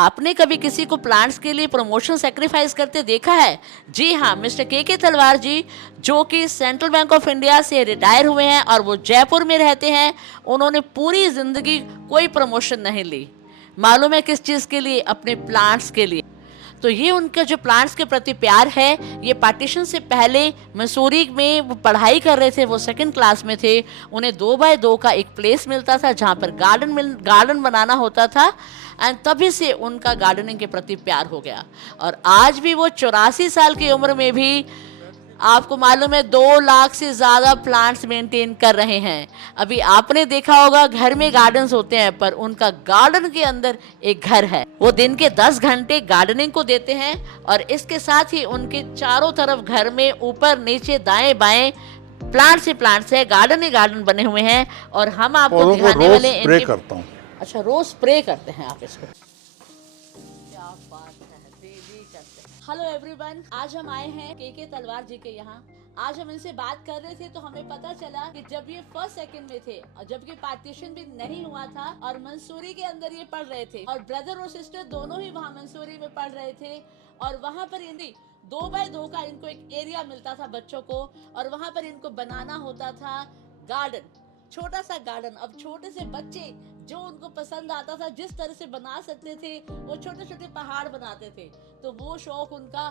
आपने कभी किसी को प्लांट्स के लिए प्रमोशन सेक्रीफाइस करते देखा है? जी हाँ, मिस्टर के तलवार जी, जो कि सेंट्रल बैंक ऑफ इंडिया से रिटायर हुए हैं और वो जयपुर में रहते हैं। उन्होंने पूरी जिंदगी कोई प्रमोशन नहीं ली। मालूम है किस चीज़ के लिए? अपने प्लांट्स के लिए। तो ये उनका जो प्लांट्स के प्रति प्यार है, ये पार्टीशन से पहले मसूरी में वो पढ़ाई कर रहे थे, वो सेकंड क्लास में थे। उन्हें 2x2 का एक प्लेस मिलता था जहाँ पर गार्डन बनाना होता था। एंड तभी से उनका गार्डनिंग के प्रति प्यार हो गया। और आज भी वो 84 साल की उम्र में भी, आपको मालूम है, 2 लाख से ज्यादा प्लांट्स मेंटेन कर रहे हैं। अभी आपने देखा होगा घर में गार्डन्स होते हैं, पर उनका गार्डन के अंदर एक घर है। वो दिन के 10 घंटे गार्डनिंग को देते हैं और इसके साथ ही उनके चारों तरफ घर में ऊपर नीचे दाएं बाएं प्लांट्स ही प्लांट्स है, गार्डन ही गार्डन बने हुए हैं। और हम आपको पौधों को दिखाने रोज वाले स्प्रे इनके। करता हूँ। अच्छा, रोज स्प्रे करते हैं आप इसको? क्या बात है, जी करते हैं। हेलो एवरीवन, आज हम आए हैं के तलवार जी के यहाँ। आज हम इनसे बात कर रहे थे तो हमें पता चला कि जब ये फर्स्ट सेकंड में थे और जबकि पार्टीशन भी नहीं हुआ था और मंसूरी के अंदर ये पढ़ रहे थे, और ब्रदर और सिस्टर दोनों ही वहाँ मंसूरी में पढ़ रहे थे। और वहाँ पर इनकी 2x2 का इनको एक एरिया मिलता था बच्चों को, और वहाँ पर इनको बनाना होता था गार्डन, छोटा सा गार्डन। अब छोटे से बच्चे जो उनको पसंद आता था, जिस तरह से बना सकते थे, वो छोटे छोटे पहाड़ बनाते थे। तो वो शौक उनका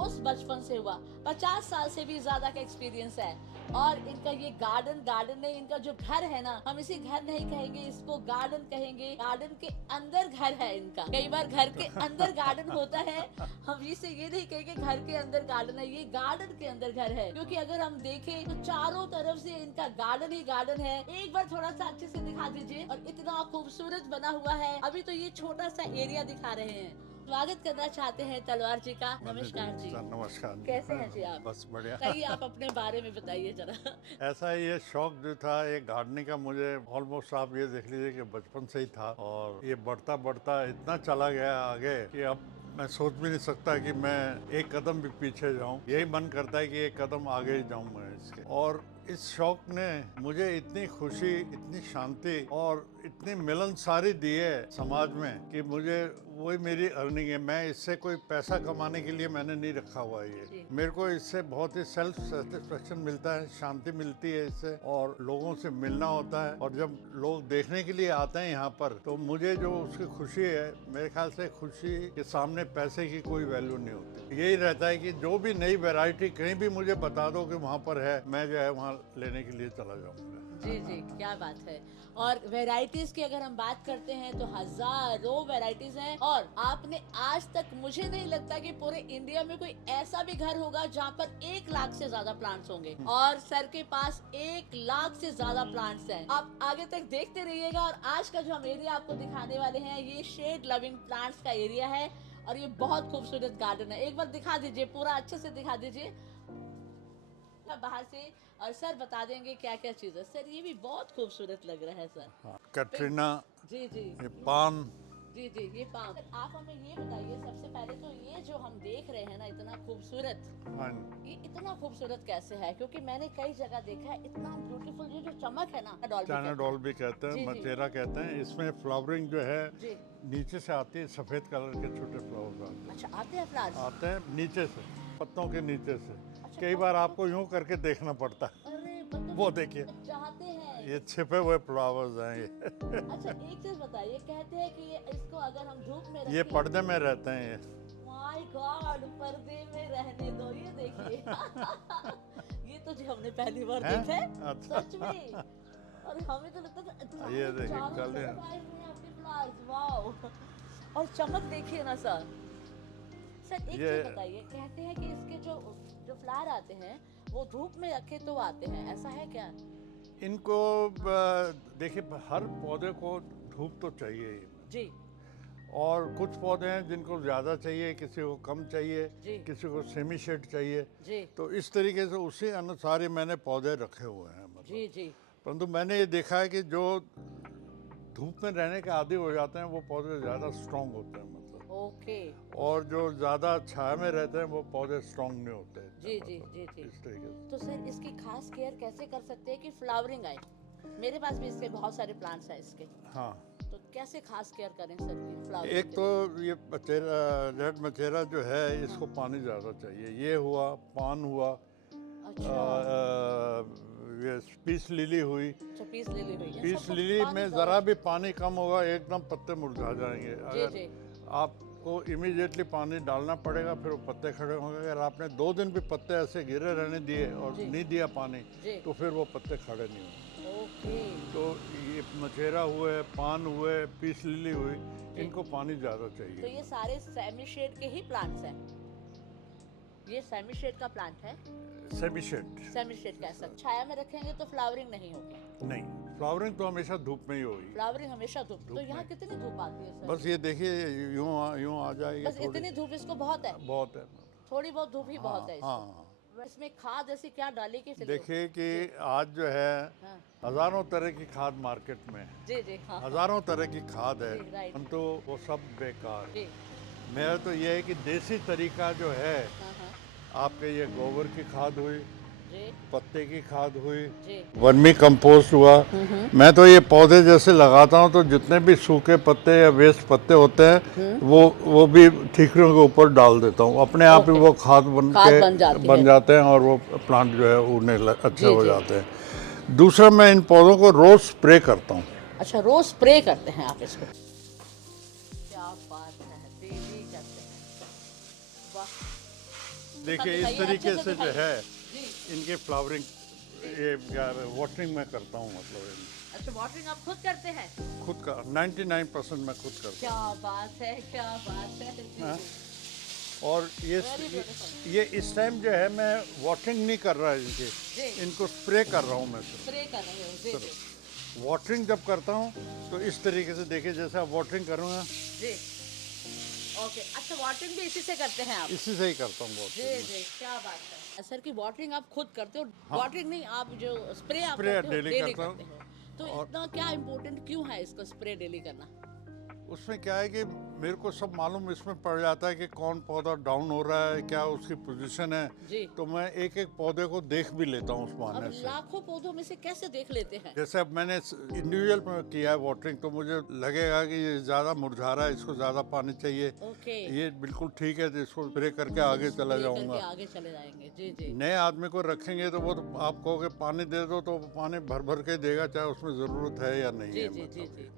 उस बचपन से हुआ। 50 साल से भी ज्यादा का एक्सपीरियंस है। और इनका ये गार्डन नहीं, इनका जो घर है ना, हम इसे घर नहीं कहेंगे, इसको गार्डन कहेंगे। गार्डन के अंदर घर है इनका। कई बार घर के अंदर गार्डन होता है, हम इसे ये नहीं कहेंगे घर के अंदर गार्डन है, ये गार्डन के अंदर घर है। क्योंकि अगर हम देखें तो चारों तरफ से इनका गार्डन ही गार्डन है। एक बार थोड़ा सा अच्छे से दिखा दीजिए। और इतना खूबसूरत बना हुआ है। अभी तो ये छोटा सा एरिया दिखा रहे हैं। स्वागत करना चाहते हैं तलवार जी का। नमस्कार जी। नमस्कार। कैसे हैं जी आप? बस बढ़िया। कहिए, आप अपने बारे में बताइए जरा। ऐसा ही ये शौक जो था ये गार्डनिंग का, मुझे ऑलमोस्ट आप ये देख लीजिए कि बचपन से ही था। और ये बढ़ता बढ़ता इतना चला गया आगे कि अब मैं सोच भी नहीं सकता कि मैं एक कदम भी पीछे जाऊं। यही मन करता है कि एक कदम आगे ही जाऊं मैं इसके। और इस शौक ने मुझे इतनी खुशी, इतनी शांति और इतनी मिलनसारी दी है समाज में कि मुझे वही मेरी अर्निंग है। मैं इससे कोई पैसा कमाने के लिए मैंने नहीं रखा हुआ है ये। मेरे को इससे बहुत ही सेल्फ सेटिस्फेक्शन मिलता है, शांति मिलती है इससे, और लोगों से मिलना होता है। और जब लोग देखने के लिए आते हैं यहाँ पर, तो मुझे जो उसकी खुशी है, मेरे ख्याल से खुशी के सामने पैसे की कोई वैल्यू नहीं होती। यही रहता है कि जो भी नई वैरायटी कहीं भी मुझे बता दो कि वहाँ पर है, मैं जो है वहाँ लेने के लिए चला जाऊँगा। जी जी, क्या बात है। और वैरायटीज की अगर हम बात करते हैं तो हजारों वैरायटीज हैं। और आपने आज तक, मुझे नहीं लगता कि पूरे इंडिया में कोई ऐसा भी घर होगा जहाँ पर 1 लाख से ज्यादा प्लांट्स होंगे। और सर के पास 1 लाख से ज्यादा प्लांट्स हैं। आप आगे तक देखते रहिएगा। और आज का जो हम एरिया आपको दिखाने वाले हैं, ये शेड लविंग प्लांट्स का एरिया है। और ये बहुत खूबसूरत गार्डन है। एक बार दिखा दीजिए, पूरा अच्छे से दिखा दीजिए बाहर से, और सर बता देंगे क्या क्या चीज है। सर, ये भी बहुत खूबसूरत लग रहा है सर। हाँ, कैटरीना, जी जी ये पान। जी जी, ये पाम। आप हमें ये बताइए सबसे पहले तो, ये जो हम देख रहे हैं ना, इतना खूबसूरत, हाँ, ये इतना खूबसूरत कैसे है? क्योंकि मैंने कई जगह देखा है, इतना ब्यूटीफुल ये जो चमक है ना, चाइना डॉल भी कहते हैं, जी, जी। मचेरा कहते हैं। इसमें फ्लावरिंग जो है जी। नीचे से आती है, सफेद कलर के छोटे फ्लावर्स आते हैं। अच्छा, आते हैं फ्लावर्स? आते हैं नीचे से, पत्तों के नीचे से। अच्छा, कई बार आपको यूं करके देखना पड़ता है। अरे मतलब वो देखिए, चाहते हैं। ये छिपे हुए फ्लावर्स हैं ये। अच्छा, एक चीज बताइए, कहते हैं कि ये इसको अगर हम धूप में ये रखें। पर्दे में रहते हैं ये। माय गॉड, पर्दे में रहने दो, ये देखिए। ये तो जो हमने पहली बार हैं? देखा है। अच्छा। सच में। और हमें तो लगता था ये देखिए, चारों कल तरफ आए हुए हैं आपके फ्लावर्स, वाओ। और चमक देखिए ना सर। सर, एक ये- चीज बताइए, कहते हैं कि इसके जो जो फ्लावर आते हैं, वो धूप में रखे तो आते हैं, ऐसा है क्या? इनको देखिए, हर पौधे को धूप तो चाहिए ही। जी और कुछ पौधे हैं जिनको ज़्यादा चाहिए, किसी को कम चाहिए, जी किसी को सेमी शेड चाहिए। जी तो इस तरीके से उसी अनुसार ही मैंने पौधे रखे हुए हैं मतलब। जी जी। परंतु मैंने ये देखा है कि जो धूप में रहने के आदी हो जाते हैं, वो पौधे ज़्यादा स्ट्रांग होते हैं मतलब। ओके। और जो ज़्यादा छाया में रहते हैं, वो पौधे स्ट्रांग नहीं होते हैं। जी जी जी जी। इस तरीके से। तो सर, इसकी खास केयर कैसे कर सकते हैं कि फ्लावरिंग आए? मेरे पास भी इसके बहुत सारे प्लांट्स हैं इसके। हाँ, तो कैसे खास केयर करें सर की फ्लावर? एक तो ये मचेरा, रेड मचेरा जो है इसको पानी ज़्यादा चाहिए। ये हुआ, पान हुआ, अच्छा ये पीस लिली हुई। अच्छा, पीस लिली हुई है, पीस सबको लिली पानी में दो। ज़रा भी पानी कम होगा एकदम पत्ते मुरझा जाएंगे। जी अगर जी आपको इमीडिएटली पानी डालना पड़ेगा, फिर वो पत्ते खड़े होंगे। अगर आपने 2 दिन भी पत्ते ऐसे गिरे रहने दिए और जी। नहीं दिया पानी, जी तो फिर वो पत्ते खड़े नहीं होंगे। ओके। तो ये मचेरा हुए, पान हुए, पीस लिली हुई, जी। इनको पानी ज़्यादा तो चाहिए। ये सारे सेमी शेड के ही प्लांट्स हैं? ये सेमी शेड का प्लांट है? सेमीशेड सेमी शेड कह सकते। छाया में रखेंगे तो फ्लावरिंग नहीं होगी? नहीं, फ्लावरिंग तो हमेशा धूप में ही होगी। फ्लावरिंग हमेशा धूप। तो धूप यहाँ में। कितनी धूप आती है सर? बस ये देखिए, यूं आ जाएगी बस थोड़ी। इतनी धूप इसको बहुत है? बहुत है। थोड़ी बहुत धूप ही हाँ बहुत है हाँ इसको। हाँ। इसमें खाद ऐसी क्या डाली कि चलिए? देखिए कि जी। आज जो है हाँ हजारों तरह की खाद मार्केट में है। जी जी हाँ हाँ, हजारों तरह की खाद है, जी, राइट। परंतु वो सब बेकार है। जी मेरा तो ये है कि देसी तरीका जो है, हाँ हाँ आपके ये गोबर की खाद हुई, जी पत्ते की खाद हुई, जी वर्मी कंपोस्ट हुआ। मैं तो ये पौधे जैसे लगाता हूँ तो जितने भी सूखे पत्ते या वेस्ट पत्ते होते हैं वो भी ठीकरियों के ऊपर डाल देता हूँ। अपने आप ही ओके। वो खाद खाद बन जाती है। बन जाते हैं और वो प्लांट जो है उगने अच्छे जी हो जी। जाते हैं। दूसरा, मैं इन पौधों को रोज स्प्रे करता हूँ। अच्छा, रोज स्प्रे करते हैं आप इसको? क्या बात है, डेली करते हैं। वाह। देखिए इस दिखाइए, तरीके अच्छे से जो दिखाइए। है जी। इनके फ्लावरिंग, ये वाटरिंग मैं करता हूँ। मतलब अच्छा, वाटरिंग आप खुद करते हैं? खुद का 99% मैं खुद करता हूँ। क्या बात है, क्या बात है। जी, हाँ। जी। और Very beautiful. ये इस टाइम जो है मैं वाटरिंग नहीं कर रहा इनके, जी। इनको स्प्रे कर रहा हूँ मैं सिर्फ। स्प्रे कर रहे हो? जी जी वाटरिंग जब करता हूँ तो इस तरीके से, देखिए जैसे आप वाटरिंग करूँगा, जी। ओके, अच्छा वाटरिंग भी इसी से करते हैं आप? इसी से ही करता हूँ जी वाटरिंग। जी, क्या बात है सर की वाटरिंग आप खुद करते हो? हाँ। वाटरिंग नहीं, आप जो स्प्रे आप स्प्रे करते हो डेली डेली करता हूँ। करते हो। तो और इतना क्या इम्पोर्टेंट क्यों है इसको स्प्रे डेली करना? उसमें क्या है कि मेरे को सब मालूम इसमें पड़ जाता है कि कौन पौधा डाउन हो रहा है, क्या उसकी पोजीशन है। जी। तो मैं एक एक पौधे को देख भी लेता हूँ उस अब बहाने से। लाखों पौधों में से कैसे देख लेते हैं? जैसे अब मैंने इंडिविजुअल में किया है वाटरिंग, तो मुझे लगेगा कि ये ज़्यादा मुरझा रहा है, इसको ज़्यादा पानी चाहिए। ओके। ये बिल्कुल ठीक है, तो इसको स्प्रे करके आगे चला स्प्रे करके जाऊंगा। आगे चले जाएंगे। जी जी नए आदमी को रखेंगे तो वो तो आप कहोगे पानी दे दो, तो वो पानी भर भर के देगा, चाहे उसमें ज़रूरत है या नहीं जी है। जी जी मतलब जी।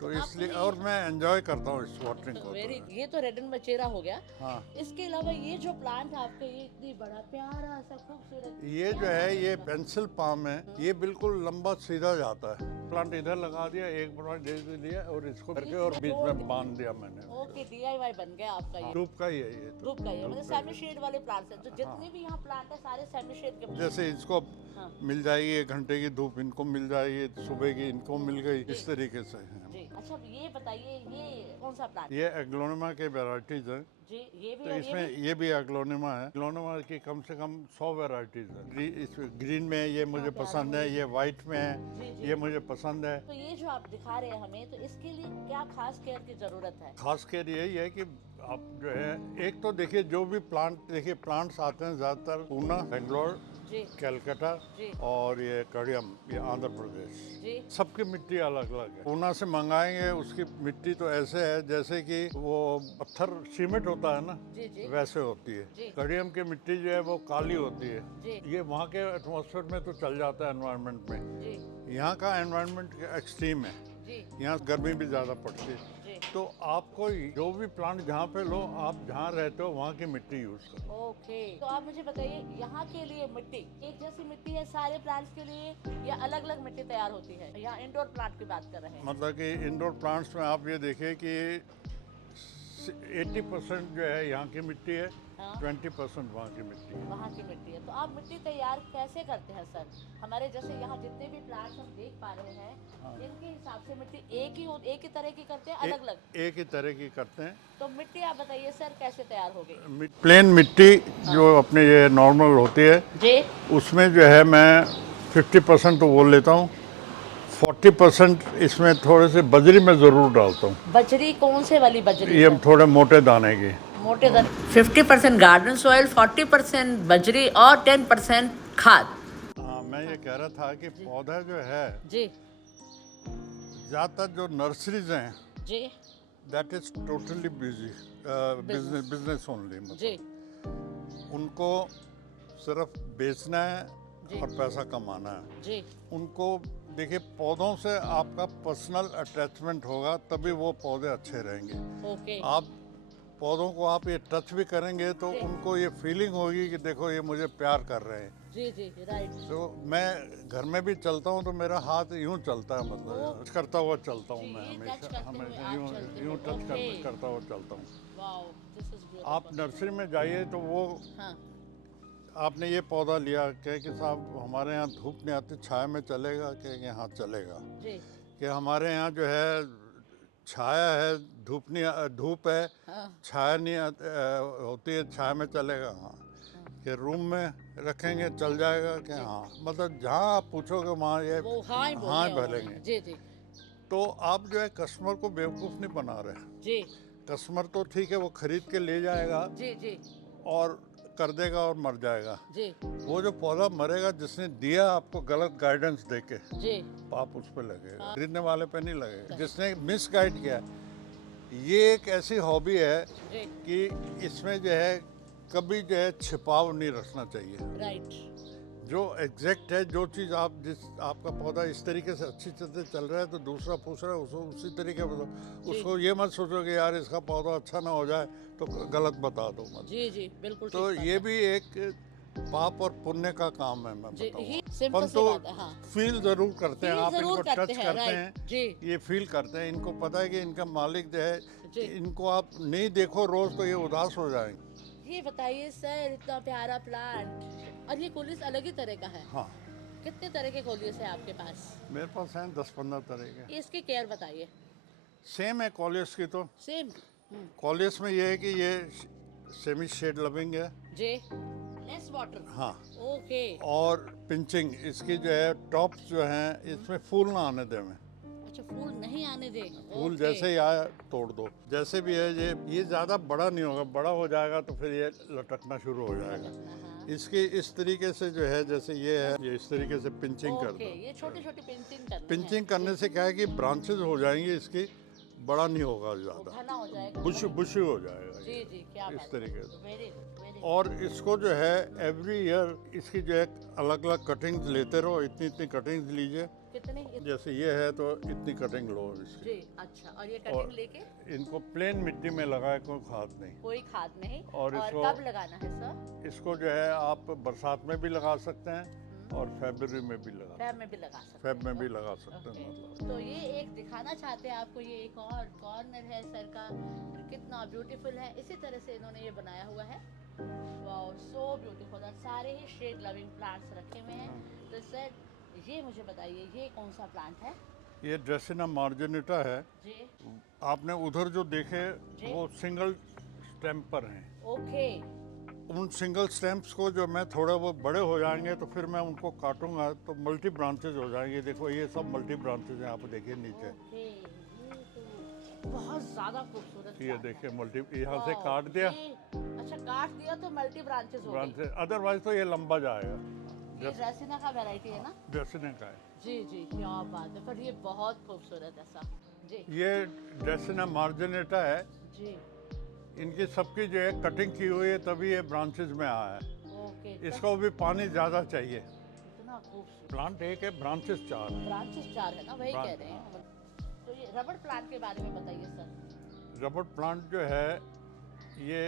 तो आपको इसलिए, ये- और मैं एंजॉय करता हूँ इस वाटरिंग को। वेरी, ये तो रेड एंड मचेरा हो गया। हाँ, इसके अलावा ये जो प्लांट आपका, ये इतनी बड़ा प्यारा सा खूबसूरत, ये जो है ये पेंसिल पाम है। ये बिल्कुल लंबा सीधा जाता है। प्लांट इधर लगा दिया, एक प्लांट दे दिया और इसको करके और बीच में बांध दिया मैंने। ओके, डीआईवाई बन गया आपका ये। धूप का ही है ये तो। धूप का ही है, मतलब सेमी शेड वाले प्लांट्स हैं। तो जितने भी यहाँ प्लांट है सारे सेमी शेड के। जैसे इसको हाँ। मिल जाएगी 1 घंटे की धूप, इनको मिल जाएगी सुबह की, इनको मिल गई, इस तरीके से है। जी। अच्छा, अब ये बताइए, ये कौन सा प्लांट? ये एग्लोनिमा के वैरायटीज हैं। जी, ये भी तो और ये इसमें भी? ये भी एग्लोनिमा है। एग्लोनिमा की कम से कम 100 वैरायटीज है। इस ग्रीन में ये मुझे पसंद है, ये वाइट में है, जी जी। ये मुझे पसंद है। तो ये जो आप दिखा रहे हैं हमें, तो इसके लिए क्या खास केयर की जरूरत है? खास कर यही है कि आप जो है, एक तो देखिए जो भी प्लांट, देखिए प्लांट्स आते हैं ज़्यादातर पूना, बेंगलोर, जी कलकत्ता जी और ये कड़ियम, ये आंध्र प्रदेश। जी सबकी मिट्टी अलग अलग है। पूना से मंगाएंगे, उसकी मिट्टी तो ऐसे है जैसे कि वो पत्थर सीमेंट होता है ना, जी जी वैसे होती है। जी। कड़ियम की मिट्टी जो है वो काली होती है। जी ये वहाँ के एटमॉस्फेयर में तो चल जाता है एनवायरनमेंट में। जी यहाँ का एनवायरनमेंट एक्सट्रीम है, जी यहाँ गर्मी भी ज़्यादा पड़ती है। जी। तो आपको जो भी प्लांट जहाँ पे लो, आप जहाँ रहते हो वहाँ की मिट्टी यूज करो। ओके, तो आप मुझे बताइए, यहाँ के लिए मिट्टी एक जैसी मिट्टी है सारे प्लांट्स के लिए, या अलग अलग मिट्टी तैयार होती है? यहाँ इंडोर प्लांट की बात कर रहे हैं। मतलब कि इंडोर प्लांट्स में आप ये देखिए कि 80% जो है यहाँ की मिट्टी है, हाँ। 20% वहाँ की मिट्टी है। वहाँ की मिट्टी है। तो आप मिट्टी तैयार कैसे करते हैं सर? हमारे जैसे यहाँ जितने भी प्लांट्स हम देख पा रहे हैं, इनके हिसाब से मिट्टी एक ही तरह की करते हैं, अलग अलग? एक ही तरह की करते हैं। तो मिट्टी आप बताइए सर, कैसे तैयार होगी? प्लेन मिट्टी जो अपने ये नॉर्मल होती है, जी उसमें जो है मैं 50% तो वो लेता हूँ, 40% इसमें थोड़े से बजरी में ज़रूर डालता हूँ। बजरी कौन से वाली बजरी? ये थोड़े मोटे दाने की। मोटे दाने। 50% गार्डन सॉइल, 40% बजरी और 10% खाद। हाँ, मैं ये कह रहा था कि पौधा जो है, जी ज़्यादातर जो नर्सरीज हैं जी that is totally busy business only. जी मतलब उनको सिर्फ बेचना है जी। और पैसा कमाना है। जी उनको देखिए, पौधों से आपका पर्सनल अटैचमेंट होगा तभी वो पौधे अच्छे रहेंगे। ओके आप पौधों को आप ये टच भी करेंगे तो जी। उनको ये फीलिंग होगी कि देखो ये मुझे प्यार कर रहे हैं। जी जी राइट। तो मैं घर में भी चलता हूँ तो मेरा हाथ यूं चलता है, मतलब टच करता हुआ चलता हूँ जी, मैं ये टच हमेशा करते हुए हमेशा आप यूं चलते यूं हो। टच ओके करता हुआ चलता हूँ। वाओ दिस इज आप ब्यूटीफुल। नर्सरी में जाइए तो वो हाँ आपने ये पौधा लिया, कहे कि साहब हमारे यहाँ धूप नहीं आती, छाया में चलेगा? कहे कि हाँ चलेगा। जी कि हमारे यहाँ जो है छाया है, धूप नहीं, धूप है, हाँ छाया नहीं होती है, छाया में चलेगा? हाँ। हाँ। कि रूम में रखेंगे चल जाएगा? कि जी। हाँ। मतलब जहाँ आप पूछोगे वहाँ ये वो हाँ ही हाँ बोलने वाले भलेंगे। हैं। जी जी तो आप जो है कस्टमर को बेवकूफ़ नहीं बना रहे। जी कस्टमर तो ठीक है, वो खरीद के ले जाएगा जी जी और कर देगा और मर जाएगा। जी वो जो पौधा मरेगा जिसने दिया आपको गलत गाइडेंस देके, जी पाप उस पे लगेगा, हाँ। खरीदने वाले पे नहीं लगेगा सही। जिसने मिस गाइड किया। ये एक ऐसी हॉबी है जी कि इसमें जो है कभी जो है छिपाव नहीं रखना चाहिए। राइट जो एग्जैक्ट है, जो चीज़ आप जिस आपका पौधा इस तरीके से अच्छी तरह चल रहा है तो दूसरा पूछ रहा है उसको उसी तरीके से जी। उसको ये मत सोचो कि यार इसका पौधा अच्छा ना हो जाए तो गलत बता दो मत। जी जी बिल्कुल तो ठीक बात ये है। भी एक पाप और पुण्य का काम है, मैं जी बताऊँ। ही सिंपल सी तो बात है। हाँ फील जरूर करते हैं, फील आप जरूर इनको करते टच हैं करते राइट हैं, जी ये फील करते हैं। इनको पता है कि इनका मालिक जो है, जी। इनको आप नहीं देखो रोज तो ये उदास हो जाएंगे। ये बताइए सर इतना प्यारा प्लांट और ये कोलियस अलग ही तरह का है। हाँ, कितने तरह के कोलियस है आपके पास? मेरे पास हैं 10-15 तरह के। इसकी केयर बताइए। सेम है कॉलियस की। तो सेम कॉलियस में ये है कि ये सेमी शेड लविंग है। जे लेस वाटर। हाँ। ओके और पिंचिंग इसकी जो है, टॉप्स जो हैं इसमें फूल ना आने दें। अच्छा फूल नहीं आने दे। फूल ओके जैसे ही आए तोड़ दो। जैसे भी है ये ज़्यादा बड़ा नहीं होगा, बड़ा हो जाएगा तो फिर ये लटकना शुरू हो जाएगा। हाँ। इसकी इस तरीके से जो है, जैसे ये है, ये इस तरीके से पिंचिंग कर ओके दो। ये छोटी छोटी पिंचिंग करनी है। पिंचिंग करने से क्या है कि ब्रांचेज हो जाएंगी इसकी, बड़ा नहीं होगा वो ज़्यादा, घना हो जाएगा। बुशी हो जाएगा जी ये, जी क्या इस बात तरीके से। वेरी वेरी और इसको जो है एवरी ईयर इसकी जो है अलग अलग कटिंग्स लेते रहो। इतनी इतनी कटिंग्स लीजिए। कितने जैसे ये है तो इतनी कटिंग लो इसकी। जी अच्छा और ये और कटिंग लेके इनको प्लेन मिट्टी में लगाए, कोई खाद नहीं। कोई खाद नहीं। और इसको कब लगाना है सर? इसको जो है आप बरसात में भी लगा सकते हैं और फरवरी में भी लगा फैब में भी लगा सकते फेब में भी ओके, लगा सकते हैं। ओके। मतलब तो ये एक दिखाना चाहते हैं आपको, ये एक और कॉर्नर है सर का, कितना ब्यूटीफुल है। इसी तरह से इन्होंने ये बनाया हुआ है। वाओ सो ब्यूटीफुल और सारे ही शेड लविंग प्लांट्स रखे हुए हैं। तो सर ये मुझे बताइए ये कौन सा प्लांट है? ये ड्रेसिना मार्जिनिटा है। जी आपने उधर जो देखे जी। वो सिंगल स्टेम पर हैं। ओके उन सिंगल स्टेम्प्स को जो मैं थोड़ा वो बड़े हो जाएंगे तो फिर मैं उनको काटूंगा तो मल्टी ब्रांचेज हो जाएंगे। देखो ये सब मल्टी ब्रांचेज हैं, आप देखिए नीचे। ओके ये तो बहुत ज्यादा खूबसूरत ये plant है। देखिए मल्टी, यहाँ से वाओ, काट दिया अच्छा काट दिया तो मल्टी ब्रांचेस हो गई। ब्रांचेज, अदरवाइज तो ये लंबा जाएगा। ये ड्रेसिना का वैरायटी है ना? ड्रेसिना का है जी जी क्या बात है, पर ये बहुत खूबसूरत है सा जी ये। ड्रेसिना मार्जिनेटा है। जी इनकी सबकी जो है कटिंग की हुई है तभी ये ब्रांचेज में आया है। ओके इसको भी पानी ज़्यादा चाहिए। इतना खूबसूरत। प्लांट एक है, ब्रांचेस 4 है। ब्रांचेस 4 है ना, वही ब्रांच- कह रहे हैं। तो ये रबड़ प्लांट के बारे में बताइए सर। रबड़ प्लांट जो है ये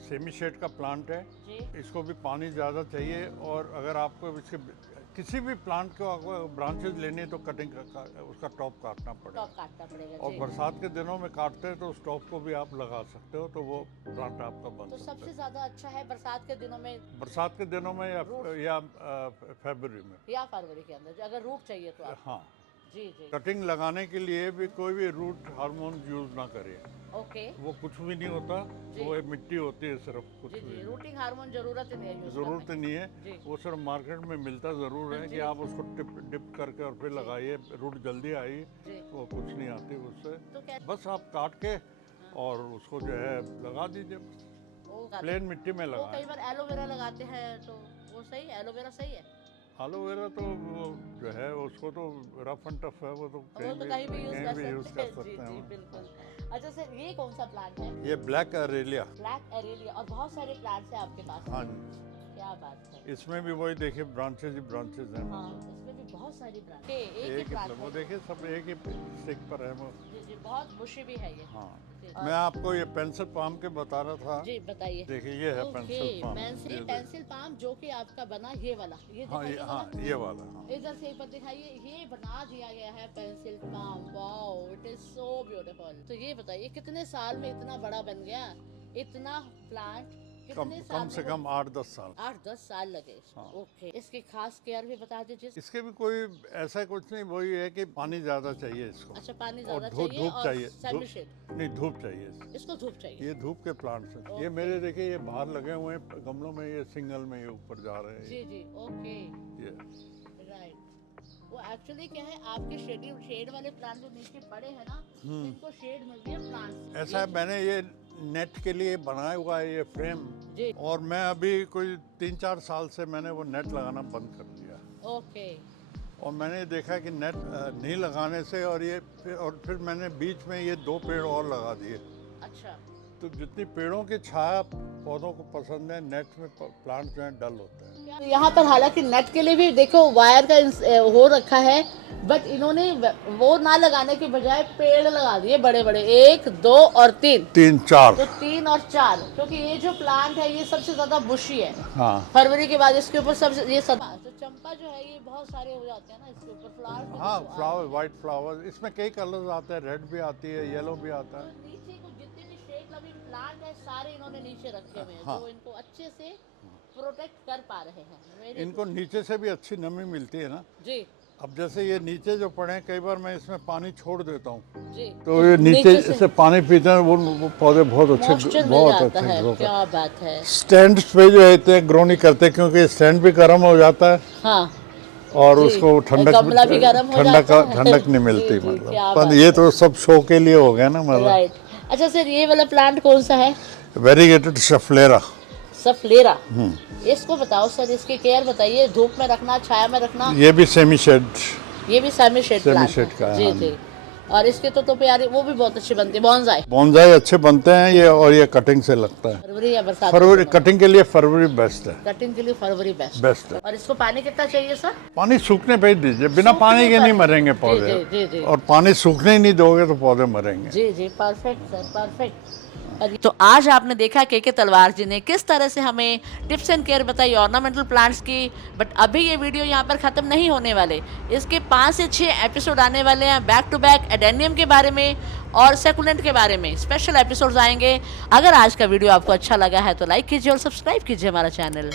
सेमी शेड का प्लांट है। जी इसको भी पानी ज़्यादा चाहिए। और अगर आपको इसके किसी भी प्लांट को अगर ब्रांचेज लेनी है तो कटिंग उसका टॉप काटना पड़ेगा। टॉप काटना पड़ेगा और जी। बरसात के दिनों में काटते हैं तो उस टॉप को भी आप लगा सकते हो तो वो प्लांट आपका बन तो सकता सबसे है। ज्यादा अच्छा है बरसात के दिनों में बरसात के दिनों में या फरवरी में। या फरवरी के अंदर अगर रूट चाहिए तो आप। हाँ। जी जी कटिंग लगाने के लिए भी कोई भी रूट हार्मोन यूज ना करें। ओके वो कुछ भी नहीं होता, जी। वो एक मिट्टी होती है सिर्फ, कुछ जी भी जी रूटिंग हार्मोन जरूरत ही नहीं है use जरूरत करने नहीं जी। है। वो सिर्फ मार्केट में मिलता ज़रूर है जी। कि आप उसको डिप करके और फिर लगाइए, रूट जल्दी आई। जी वो कुछ नहीं आती उससे। तो क्या बस आप काट के और उसको जो है लगा दीजिए। वो प्लेन मिट्टी में वो लगाएं। कई बार एलोवेरा लगाते हैं तो वो सही है? एलोवेरा सही है? एलोवेरा तो वो जो है उसको तो रफ एंड टफ है, वो तो कहीं भी यूज यूज कर कर सकते सकते हैं। जी हैं। बिल्कुल। अच्छा सर, ये कौन सा प्लांट है? ये ब्लैक एरेलिया। Black aralia. और बहुत सारे प्लांट्स हैं आपके पास। हाँ, क्या बात है। इसमें भी वही देखिए ब्रांचेज ही ब्रांचेज हैं। हाँ, इसमें भी बहुत सारी ब्रांच। एक ही एक ही प्लांट वो है। देखिए सब एक ही स्टिक पर है वो। जी जी, बहुत बुशी भी है ये। हाँ, जी। मैं आपको ये पेंसिल पाम के बता रहा था। जी बताइए। देखिए ये है okay, pencil palm. Pencil palm जो कि आपका बना ये वाला। ये हाँ दिखाइए हाँ जरा। ये वाला। हाँ। इधर से एक बार दिखाइए। ये बना दिया गया है pencil palm. Wow, it is so beautiful. तो ये बताइए कितने साल में इतना बड़ा बन गया? इतना प्लांट कम से कम 8-10 साल। 8-10 साल लगे इसको। हाँ। ओके, इसकी खास केयर भी बता दीजिए। इसके भी कोई ऐसा कुछ नहीं, वही है कि पानी ज्यादा चाहिए इसको। अच्छा, पानी और ज्यादा चाहिए धूप और चाहिए। Semi shade. नहीं, धूप चाहिए। इसको धूप चाहिए। ये धूप के प्लांट्स हैं। ये ओके। मेरे देखिए ये बाहर लगे हुए हैं गमलों में, ये सिंगल में ये ऊपर जा रहे हैं। जी जी, ओके, ये राइट। वो एक्चुअली क्या है, आपके शेड वाले प्लांट जो नीचे पड़े हैं ना, इनको शेड मिल रही है प्लांट्स। ऐसा है, मैंने ये नेट के लिए बनाया हुआ है ये फ्रेम। जी। और मैं अभी कोई 3-4 साल से मैंने वो नेट लगाना बंद कर दिया। ओके। और मैंने देखा कि नेट नहीं लगाने से और फिर मैंने बीच में ये 2 पेड़ और लगा दिए। अच्छा। तो जितनी पेड़ों की छाया पौधों को पसंद है, नेट में प्लांट जो है डल होते हैं। यहाँ पर हालांकि नेट के लिए भी देखो वायर का हो रखा है, बट इन्होंने वो ना लगाने के बजाय पेड़ लगा दिए बड़े बड़े, 1, 2 और 3। 3-4। तो 3 और 4, क्योंकि ये जो प्लांट है ये सबसे ज्यादा बुशी है। हाँ फरवरी के बाद इसके ऊपर सब ये सब तो चंपा जो है ये बहुत सारे हो जाते हैं ना इसके ऊपर फ्लावर। हाँ, फ्लावर, वाइट फ्लावर, इसमें कई कलर्स आते हैं, रेड भी आती है, येलो भी आता है। तो नीचे को जितने भी शेड लविंग प्लांट है सारे इन्होंने नीचे रखे हुए हैं। हाँ। जो इनको अच्छे से प्रोटेक्ट कर पा रहे हैं। Very इनको नीचे से भी अच्छी नमी मिलती है ना। good। जी अब जैसे ये नीचे जो पड़े हैं, कई बार मैं इसमें पानी छोड़ देता हूँ, जी, तो ये नीचे से पानी पीते हैं, वो पौधे बहुत अच्छे मॉइस्चर मिल बहुत जाता अच्छे है। ग्रो करते क्या बात है। हैं। स्टैंड पे जो है इतने ग्रो नहीं करते, क्योंकि स्टैंड भी गर्म हो जाता है हाँ, और जी, उसको गमला भी गर्म हो जाता है। ठंडक नहीं मिलती। जी, जी, क्या मतलब बात पर ये तो सब शो के लिए हो गया ना, मतलब। राइट। अच्छा सर, ये वाला प्लांट कौन सा है? वेरीगेटेड सफलेरा। सफलेरा। इसको बताओ सर, इसकी केयर बताइए। धूप में रखना, छाया में रखना? ये भी सेमी शेड। ये भी सेमी शेड प्लांट शेड का है, जी हाँ। जी। और इसके तो प्यारे, वो भी बहुत अच्छी बनती है, बॉन्साई। बॉन्साई अच्छे बनते हैं ये, और ये कटिंग से लगता है। फरवरी या बरसात? फरवरी कटिंग के लिए फरवरी बेस्ट है। कटिंग के लिए फरवरी बेस्ट है। और इसको पानी कितना चाहिए सर? पानी सूखने पे ही दीजिए, बिना सूखने पानी के पर? नहीं मरेंगे पौधे। जी, जी, जी। और पानी सूखने ही नहीं दोगे तो पौधे मरेंगे। जी जी, परफेक्ट सर, परफेक्ट। तो आज आपने देखा के तलवार जी ने किस तरह से हमें टिप्स एंड केयर बताई ऑर्नामेंटल प्लांट्स की। बट अभी ये वीडियो यहाँ पर ख़त्म नहीं होने वाले। इसके 5 से 6 एपिसोड आने वाले हैं, बैक टू बैक एडेनियम के बारे में और सेकुलेंट के बारे में स्पेशल एपिसोड्स आएंगे। अगर आज का वीडियो आपको अच्छा लगा है तो लाइक कीजिए और सब्सक्राइब कीजिए हमारा चैनल।